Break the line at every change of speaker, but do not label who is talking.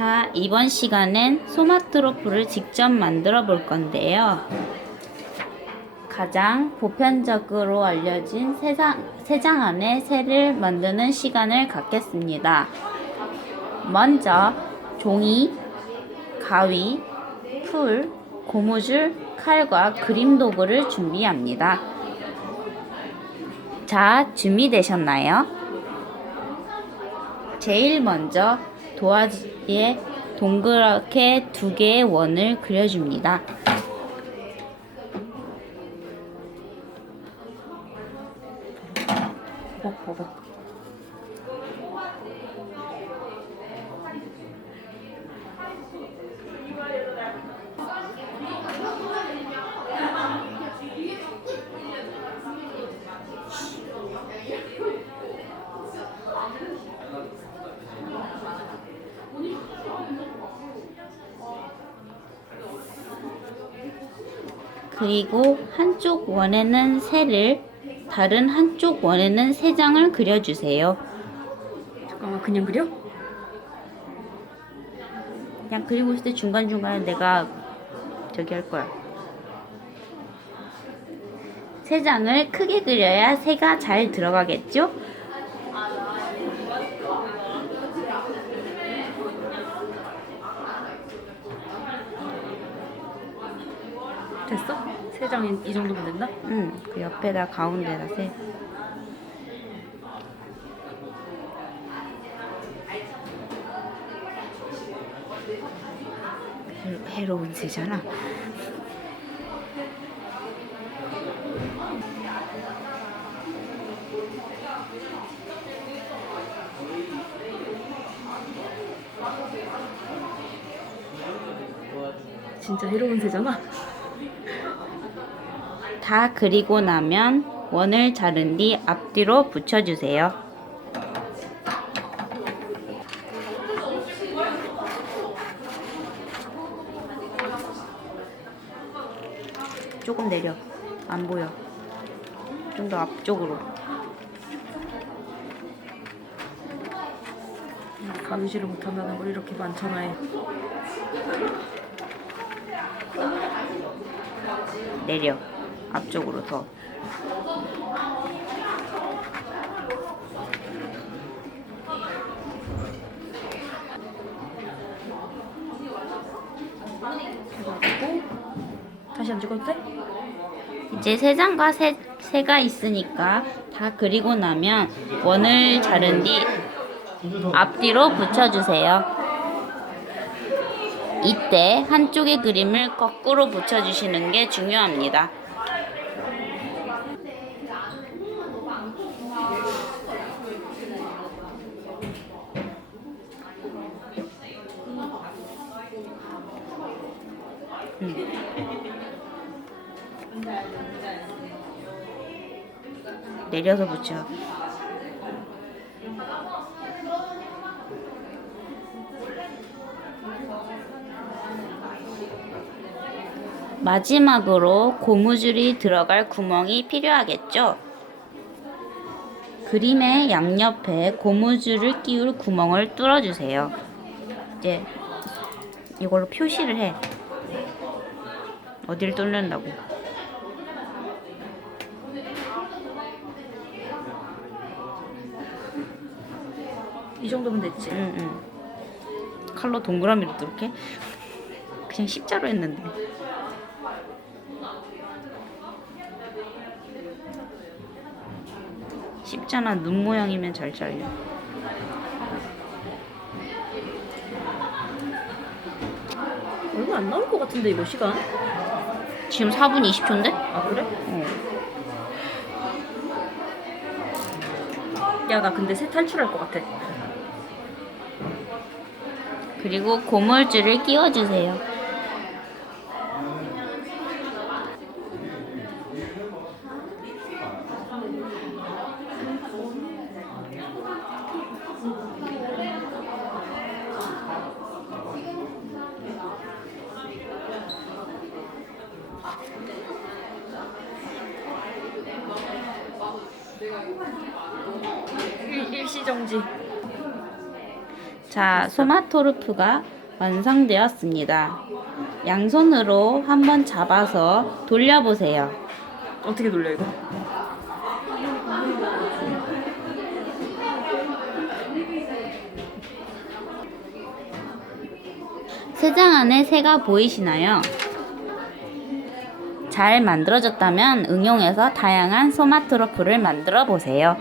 자, 이번 시간엔 소마트로프를 직접 만들어 볼 건데요. 가장 보편적으로 알려진 세상, 세장 안에 새를 만드는 시간을 갖겠습니다. 먼저 종이, 가위, 풀, 고무줄, 칼과 그림 도구를 준비합니다. 자, 준비되셨나요? 제일 먼저 도화지에 동그랗게 두 개의 원을 그려줍니다. 그리고 한쪽 원에는 새를, 다른 한쪽 원에는 세 장을 그려주세요.
잠깐만 그냥 그려?
그냥 그리고 있을 때 중간중간에 내가 저기 할 거야. 세 장을 크게 그려야 새가 잘 들어가겠죠?
됐어? 세 장이 이 정도면 된다?
응, 그 옆에다 가운데다 새. 해- 해로운 새잖아.
진짜 해로운 새잖아
다 그리고 나면 원을 자른 뒤 앞뒤로 붙여주세요. 조금 내려. 안 보여. 좀 더 앞쪽으로.
가위질을 못한다는 걸 이렇게 많잖아 해.
내려. 앞쪽으로 더.
다시 안 찍어도 돼?
이제 세 장과 세, 새가 있으니까 다 그리고 나면 원을 자른 뒤 앞뒤로 붙여주세요. 이때 한쪽의 그림을 거꾸로 붙여주시는 게 중요합니다. 내려서 붙여. 마지막으로 고무줄이 들어갈 구멍이 필요하겠죠? 그림의 양옆에 고무줄을 끼울 구멍을 뚫어주세요. 이제 이걸로 표시를 해. 어디를 뚫는다고.
이 정도면 됐지
응, 응. 칼로 동그라미로 뚫게? 그냥 십자로 했는데. 십자나 눈 모양이면 잘 잘려.
얼마 안 나올 것 같은데 이거 시간?
지금 4분 20초인데?
아 그래?
어.
야나 근데 새 탈출할 것 같아
그리고 고물줄을 끼워주세요.
일, 일시정지
자, 소마토르프가 완성되었습니다. 양손으로 한번 잡아서 돌려보세요.
어떻게 돌려 이거?
세 장 안에 새가 보이시나요? 잘 만들어졌다면 응용해서 다양한 소마트로프를 만들어 보세요.